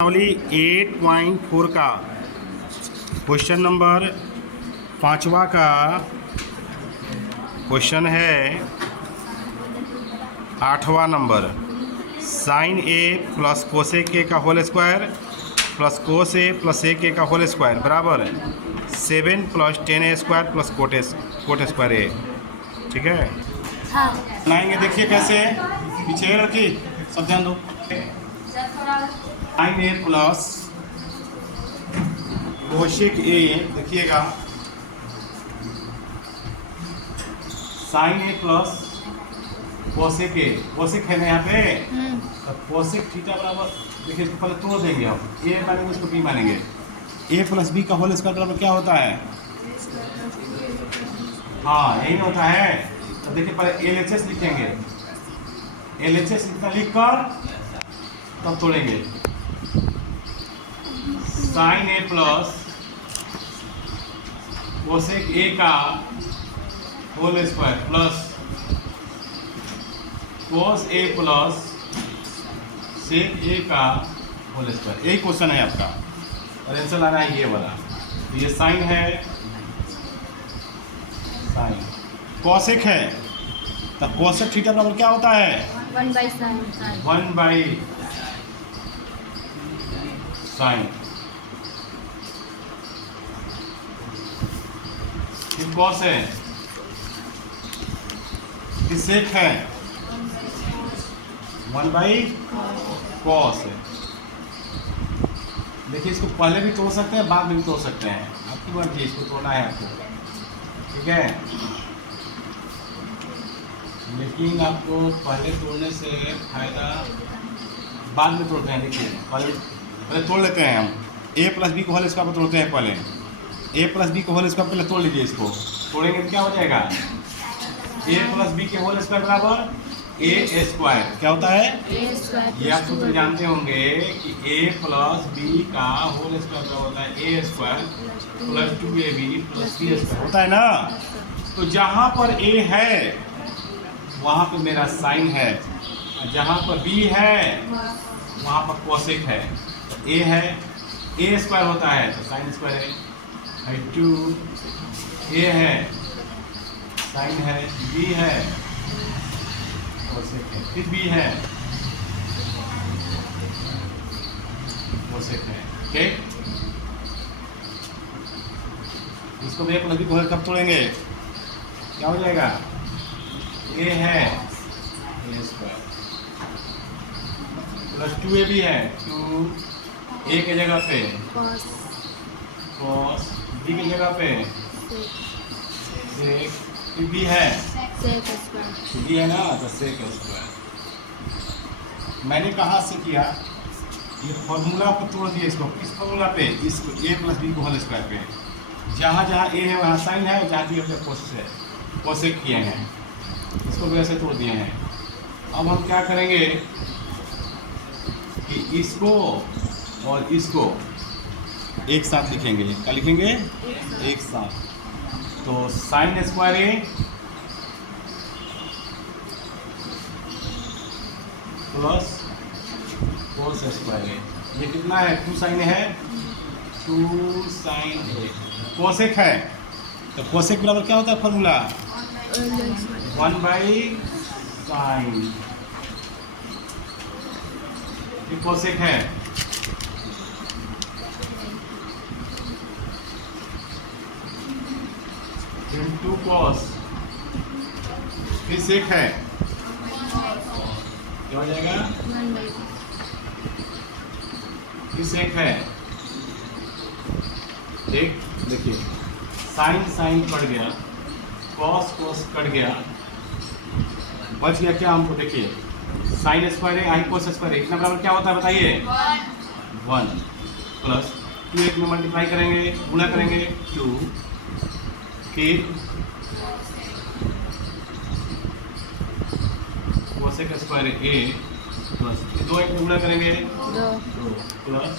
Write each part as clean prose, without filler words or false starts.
प्रश्नावली 8.4 का question number 5वां का क्वेश्चन है 8वां number. Sine A plus cosec A का whole square plus cos A plus sec A का होल स्क्वायर बराबर 7 plus 10 A square plus cot square A. ठीक है, हाँ। बनाएंगे। देखिए कैसे, पीछे रखी, सब ध्यान दो। Sine A plus cosec A, देखिएगा sine A plus cosec A, cosec है ना यहाँ पे, तो कोसेक थीटा बराबर, देखिए इसको पहले तोड़ देंगे हम, ए मानेंगे उसको बी मानेंगे। ए प्लस बी का होल स्क्वायर बराबर क्या होता है? हाँ, यही ना होता है। तो देखिए पहले एलएचएस लिखेंगे, एलएचएस इतना लिखकर तब तोड़ेंगे। Sine A plus cosec A का whole square plus cos A plus sec A का होल स्क्वायर, यही क्वेश्चन है आपका और आंसर लाना है ये वाला। तो ये साइन है, साइन कोसेक है, तो कोसेक थीटा बराबर क्या होता है? 1 बाई साइन। फिर कॉस है, फिर सेक है, 1 बाई कॉस है। देखिए इसको पहले भी तोड़ सकते हैं, बाद में भी तोड़ सकते हैं, आपकी मर्जी, इसको तोड़ना है आपको। ठीक है, लेकिन आपको पहले तोड़ने से फायदा, बाद में तोड़ते हैं। देखिए पहले तोड़ लेते हैं हम, ए प्लस बी को होल स्क्वायर पर तोड़ते हैं। पहले ए प्लस बी को होल स्क्वायर पहले तोड़ लीजिए, इसको तोड़ेंगे तो क्या हो जाएगा? ए प्लस बी के होल स्क्वायर बराबर ए स्क्वायर, क्या होता है? ये आप सूत्र जानते होंगे कि ए प्लस बी का होल स्क्वायर क्या होता है? A square plus 2ab plus B square होता है ना। तो जहाँ पर ए है वहाँ पर मेरा साइन है, जहाँ पर बी है वहाँ पर कोसेक है। ए है, ए स्क्वायर होता है तो साइन स्क्वायर है, 2 ए है, साइन है, बी है, कोसेक है, फिर बी है, कोसेक है। ठीक, इसको भी एक नदी को कब तोड़ेंगे? क्या हो जाएगा? ए है, ए स्क्वायर प्लस 2ab है, 2 ए के जगह पे कॉस, बी की जगह पे सेक, बी है, बी है ना, तो सेक स्क्वायर। मैंने कहाँ से किया? ये फॉर्मूला को तोड़ दिया। इसको किस फॉर्मूला पे? इसको ए प्लस बी को होल स्क्वायर पे। जहाँ जहाँ ए है वहाँ साइन है, और जहाँ भी अपने कोसेक किए हैं, इसको भी ऐसे तोड़ दिए हैं। अब हम क्या करेंगे कि इसको और इसको एक साथ लिखेंगे। क्या लिखेंगे? एक साथ। तो साइन स्क्वायर ए प्लस कोस स्क्वायर ए, ये कितना है? 2 साइन है, 2 साइन ए। कोसेक है, तो कोसेक बराबर क्या होता है फॉर्मूला? 1 by sine. ये कोसेक है, इंटू कॉस, फिर सेक है, क्या हो जाएगा? फिर सेक है। ठीक, देखिए साइन साइन कट गया, कॉस कॉस कट गया, बच गया क्या हमको? देखिए साइन स्क्वायर है, आई कॉस स्क्वायर है, इतना बराबर क्या होता है बताइए? 1 प्लस 2 एक में मल्टीप्लाई करेंगे, गुणा करेंगे 2, फिर कोसेक स्क्वायर ए प्लस 2 एक में गुणा करेंगे 2 प्लस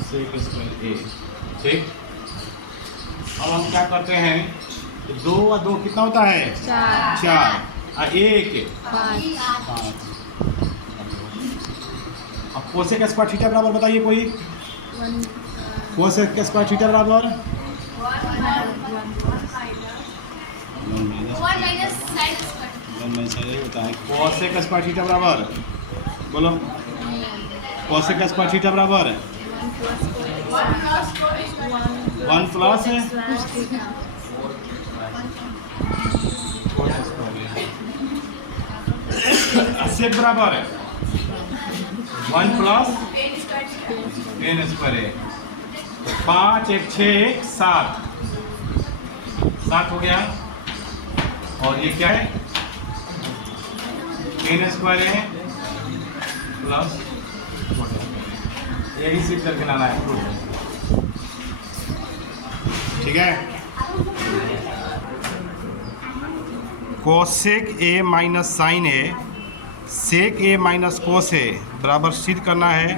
सेक स्क्वायर ए। ठीक, अब हम क्या करते हैं? 2 और 2 कितना होता है? 4 और 1 5। अब कोसेक स्क्वायर थीटा बराबर बताइए कोई। कोसेक स्क्वायर थीटा बराबर 1 - होता है। कोसेक स्क्वायर थीटा बराबर बोलो। कोसेक स्क्वायर थीटा बराबर 1 प्लस सेक बराबर 1 प्लस टेन स्क्वायर है। 5 1 6 7 7 हो गया। और ये क्या है, टेन स्क्वायर है प्लस यही सिर्फ करके लाना है। ठीक है। Cosec A minus sine A sec A minus cos A बराबर सिद्ध करना है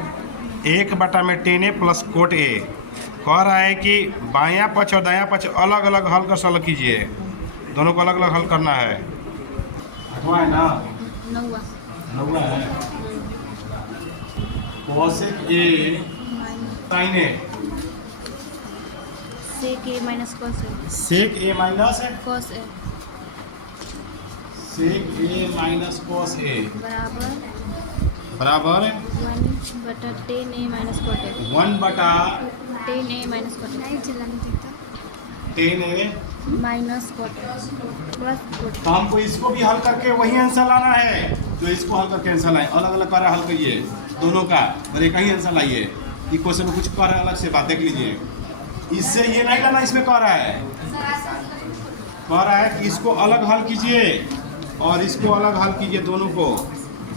1/10 प्लस कोट ए। कह रहा है कि बायां पक्ष और दायां पक्ष अलग अलग हल कर सल कीजिए, दोनों को अलग अलग हल करना है। आठवां है ना, नौवां है। Cosec A sine A sec A minus cos A sec A minus cos A sec A minus cos A बराबर बराबर 1/10 A minus cot A 10 A minus cot A 10 A minus cot A plus cot. तो हमको इसको भी हल करके वही answer लाना है, तो इसको हल करके आंसर लाए। अलग अलग कर हल करिए दोनों का, और एक ही आंसर लाइए। ये क्वेश्चन में कुछ कर रहा है अलग से बात देख लीजिए। इससे ये नहीं लाना, इसमें कह रहा है कि इसको अलग हल कीजिए और इसको अलग हल कीजिए दोनों को,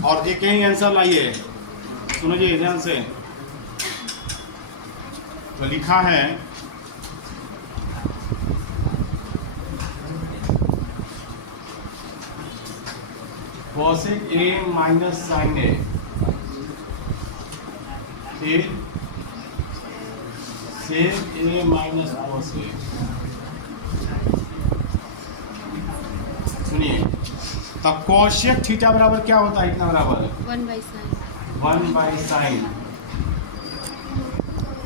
और एक ही आंसर लाइए। सुनिए ध्यान से। तो लिखा है कोसेक ए माइनस साइन ए फिर सेक ए माइनस कोस ए। सुनिए, तब कोसेक थीटा बराबर क्या होता है, इतना बराबर 1/sin 1/sin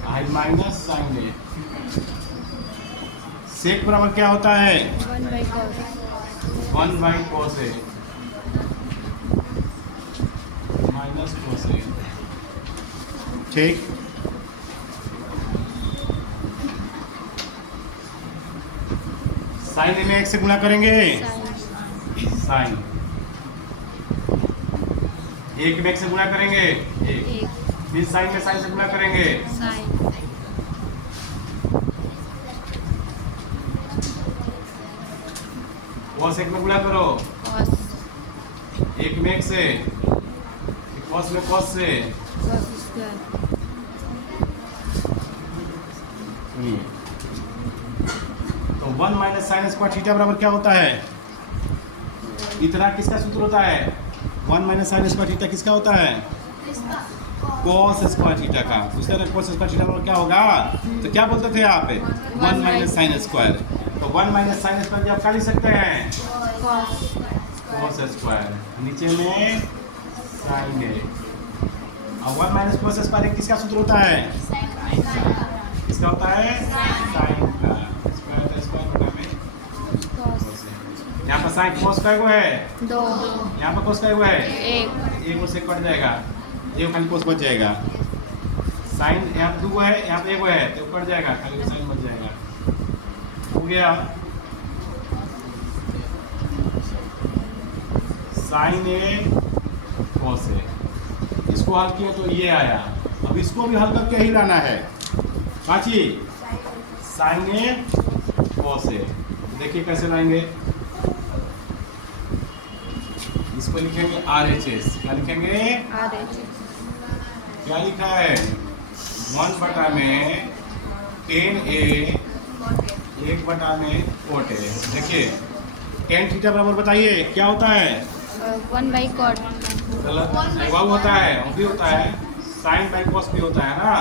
I minus sine A. सेक बराबर क्या होता है 1/cos 1/cos ए माइनस कोस ए। ठीक। साइन में 1 से गुणा करेंगे, साइन 1 में 1 से गुणा करेंगे 1, फिर साइन में साइन से गुणा करेंगे sin cos 1 में गुणा करो cos 1 में 1 से, cos में cos से। cos स्क्वायर सुनिए, तो 1 माइनस साइन स्क्वायर थीटा बराबर क्या होता है, इतना किसका सूत्र होता है, 1 माइनस साइन स्क्वायर थीटा किसका होता है, cos स्क्वायर थीटा का। उसका cos स्क्वायर थीटा बराबर क्या होगा, तो क्या बोलते थे आप 1 माइनस साइन स्क्वायर। तो 1 माइनस साइन स्क्वायर आप क्या लिख सकते हैं cos स्क्वायर, नीचे में साइन है। और 1 माइनस cos स्क्वायर किसका सूत्र होता है, किसका होता है साइन का। स्क्वायर स्क्वायर बटा में cos यहाँ पर साइन cos का है 2 यहाँ पर cos का है 1 एक से कट जाएगा, एक खाली cos बच जाएगा। साइन यहाँ पे 2 है, यहाँ पे 1 है, तो कट जाएगा, खाली साइन बच जाएगा। हो गया साइन ए cos ए। इसको हल किया तो ये आया, अब इसको भी हल करके ही लाना है। काची साइन ए cos ए, देखिए कैसे लाएंगे। इसको लिखेंगे RHS, क्या लिखेंगे, क्या लिखा है 1 बटा में 10A 1 बटा में कोट ए। देखिए tan थीटा बराबर बताइए क्या होता है, 1/cot गलत वाव होता है, वो भी होता है, साइन बाई कॉस भी होता है ना,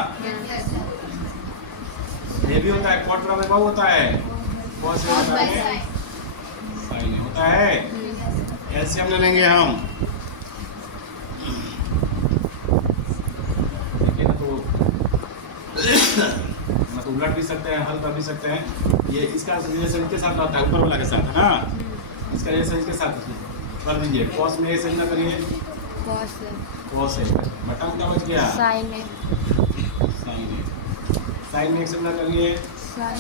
ये भी होता है, कॉट बराबर वाव होता है, कॉस होता है, साइन होता है। एलसीएम ले लेंगे हम, मतलब उलट भी सकते हैं, हल कर भी सकते हैं। ये इसका रिलेशन के साथ होता है, ऊपर वाला के साथ है ना, इसका रिलेशन इसके साथ कर दीजिए। कॉस में से ना करिए, cos है, कॉस है, बटा क्या बच गया, sin है, साइन है, साइन में एक से ना करिए, sin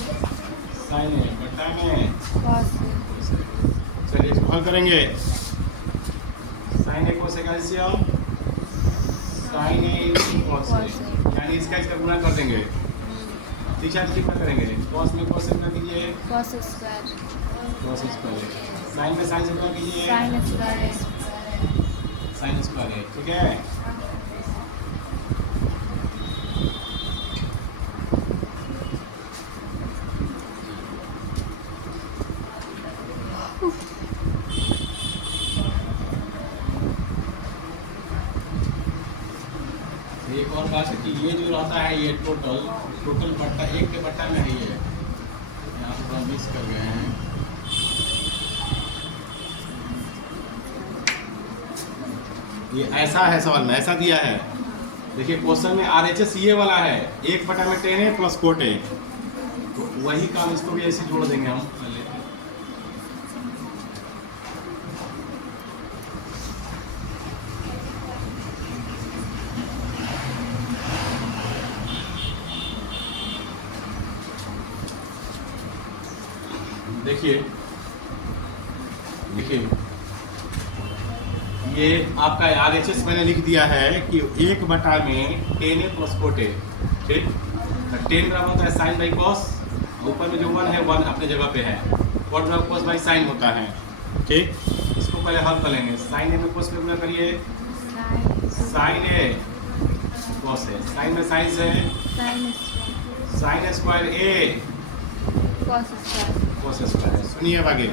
साइन है, बटा में cos है, चलिए इसको हल करेंगे। साइन ए कोस का LCM sign A into cos A, यानी इसका गुणा कर देंगे। दिशा कितना करेंगे, कॉस में कॉस से गुणा कीजिए, cos square, cos square, sine में साइन से गुणा कीजिए, sin स्क्वायर है, साइन स्क्वायर है, ठीक है। एक और बात है कि ये जो रहता है ये टोटल बट्टा एक के बट्टा में है, ये यहाँ पर हम मिस कर गए हैं। ये ऐसा है, सवाल में ऐसा दिया है, देखिए क्वेश्चन में RHS ये वाला है, एक बटा में 10 है प्लस कोट है, तो वही काम इसको भी ऐसे जोड़ देंगे हम पहले। देखिए देखिए ये आपका RHS मैंने लिख दिया है कि एक बटा में 10 है प्लस कोट है, ठीक। 10 बराबर होता है साइन बाई कॉस, ऊपर में जो 1 है 1 अपने जगह पे है, कोट बराबर कॉस बाई साइन होता है, ठीक। इसको पहले हल कर लेंगे। साइन ए में कोस में गुणा करिए, साइन ए कॉस है, साइन में साइन से साइन स्क्वायर ए cos स्क्वायर, कॉस स्क्वायर। सुनिए अब आगे,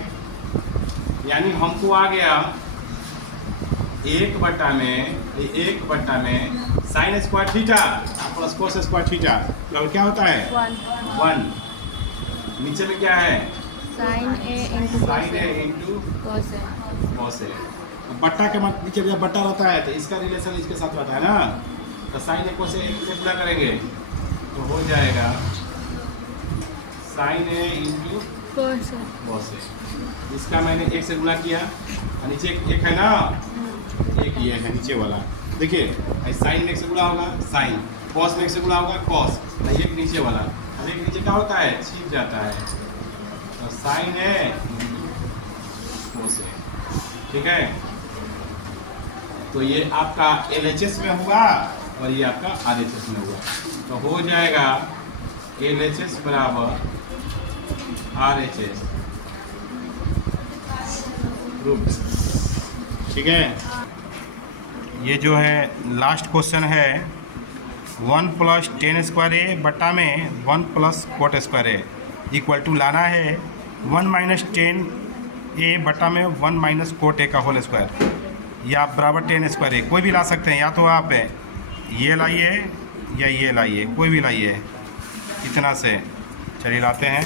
यानी हमको आ गया एक बट्टा में sine square theta plus cos square theta बराबर क्या होता है 1। नीचे में क्या है, sin a into sine A into cos है, कॉस है। बट्टा के नीचे जब बट्टा रहता है तो इसका रिलेशन इसके साथ रहता है ना, तो साइन ए कोस से गुणा करेंगे तो हो जाएगा साइन ए इंटू cos है, कॉस है। इसका मैंने एक से गुणा किया और नीचे एक है ना, एक ये है नीचे वाला, देखिए साइन में एक से गुणा होगा साइन, कॉस में एक से गुणा होगा कॉस, एक नीचे वाला, और एक नीचे क्या होता है छिप जाता है, तो साइन है कॉस है, ठीक है। तो ये आपका LHS में हुआ और ये आपका RHS में हुआ, तो हो जाएगा LHS बराबर RHS, ठीक है। ये जो है लास्ट क्वेश्चन है 1 प्लस 10 स्क्वायर ए बट्टा में 1 plus cot square A equal to लाना है 1 माइनस 10 ए बट्टा में 1 माइनस कोट ए का होल स्क्वायर, या बराबर 10 स्क्वायर ए, कोई भी ला सकते हैं, या तो आप ये लाइए या ये लाइए, कोई भी लाइए इतना से। चलिए लाते हैं,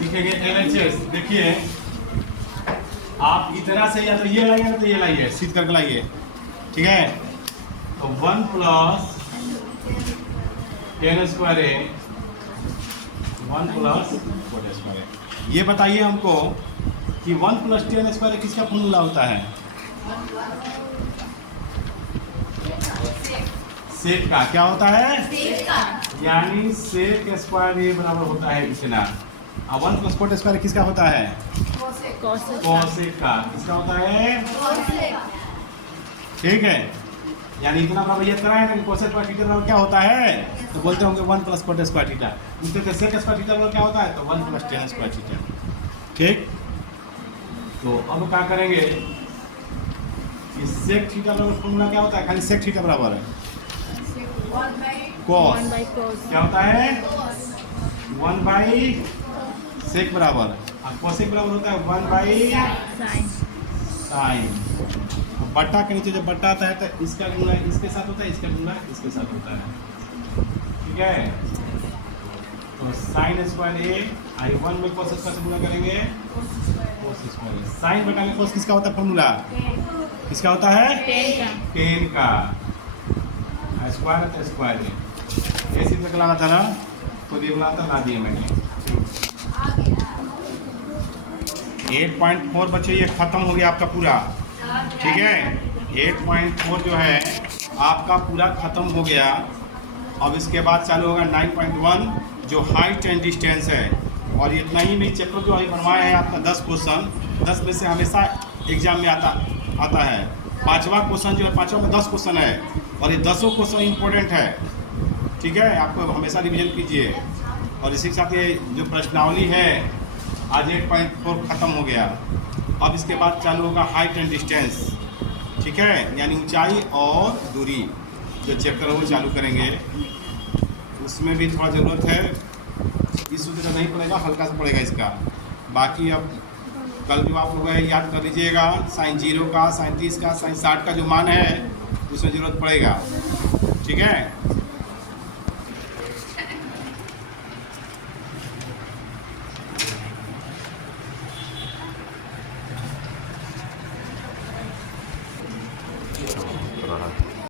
लिखेंगे LHS। देखिए आप इतना से या तो ये लाइए ना तो ये लाइए, सीध करके लाइए, ठीक है। तो 1 प्लस 10 स्क्वायर ए 1 प्लस कोट स्क्वायर ए। ये बताइए हमको कि 1 प्लस 10 स्क्वायर किसका फॉर्मूला होता है, सेक का। क्या होता है, यानी सेक स्क्वायर ए बराबर होता है इतना। अब 1 प्लस कोट स्क्वायर किसका होता है, कोसेक का। किसका होता है, ठीक है। यानी इतना बराबर ये तरह है ना, कोसेक स्क्वायर थीटा बराबर क्या होता है, तो बोलते होंगे 1 प्लस कोट स्क्वायर थीटा। पूछते थे सेक स्क्वायर थीटा बराबर क्या होता है, तो 1 प्लस 10 स्क्वायर थीटा, ठीक। तो अब क्या करेंगे कि सेक थीटा बराबर फॉर्मूला क्या होता है, खाली सेक थीटा बराबर है कॉस, क्या होता है 1 बाई सेक बराबर, और कोसेक बराबर होता है 1 बाई साइन। बट्टा के नीचे जब बट्टा आता है तो इसका गुणा इसके साथ होता है, इसका गुणा इसके साथ होता है, ठीक है। तो साइन स्क्वायर ए आई 1 में कोस स्क्वायर से गुणा करेंगे कोस स्क्वायर। साइन बटा में कोस किसका होता है फॉर्मूला, किसका होता है 10 का। स्क्वायर है तो स्क्वायर है, ऐसे तक लाना था ना, तो ये बोला था ला दिया मैंने। 8.4 बच्चे ये ख़त्म हो गया आपका पूरा, ठीक है। 8.4 जो है आपका पूरा ख़त्म हो गया। अब इसके बाद चालू होगा 9.1 जो हाइट एंड डिस्टेंस है। और इतना ही नहीं, चैप्टर जो अभी बनवाया है आपका 10 क्वेश्चन, 10 में से हमेशा एग्जाम में आता है। पांचवा क्वेश्चन जो है, पांचवा में 10 क्वेश्चन है और ये 10 क्वेश्चन इंपॉर्टेंट है, ठीक है। आपको हमेशा रिवीजन कीजिए। और इसी के साथ ये जो प्रश्नावली है आज 8.4 ख़त्म हो गया। अब इसके बाद चालू होगा हाइट एंड डिस्टेंस, ठीक है, यानी ऊंचाई और दूरी जो चैप्टर है वो चालू करेंगे। उसमें भी थोड़ा ज़रूरत है, इस सूत्र का नहीं पड़ेगा, हल्का सा पड़ेगा इसका। बाकी अब कल जो आप लोग है याद कर लीजिएगा, साइन 0 का, साइन 30 का, साइन 60 का जो मान है उसमें ज़रूरत पड़ेगा, ठीक है।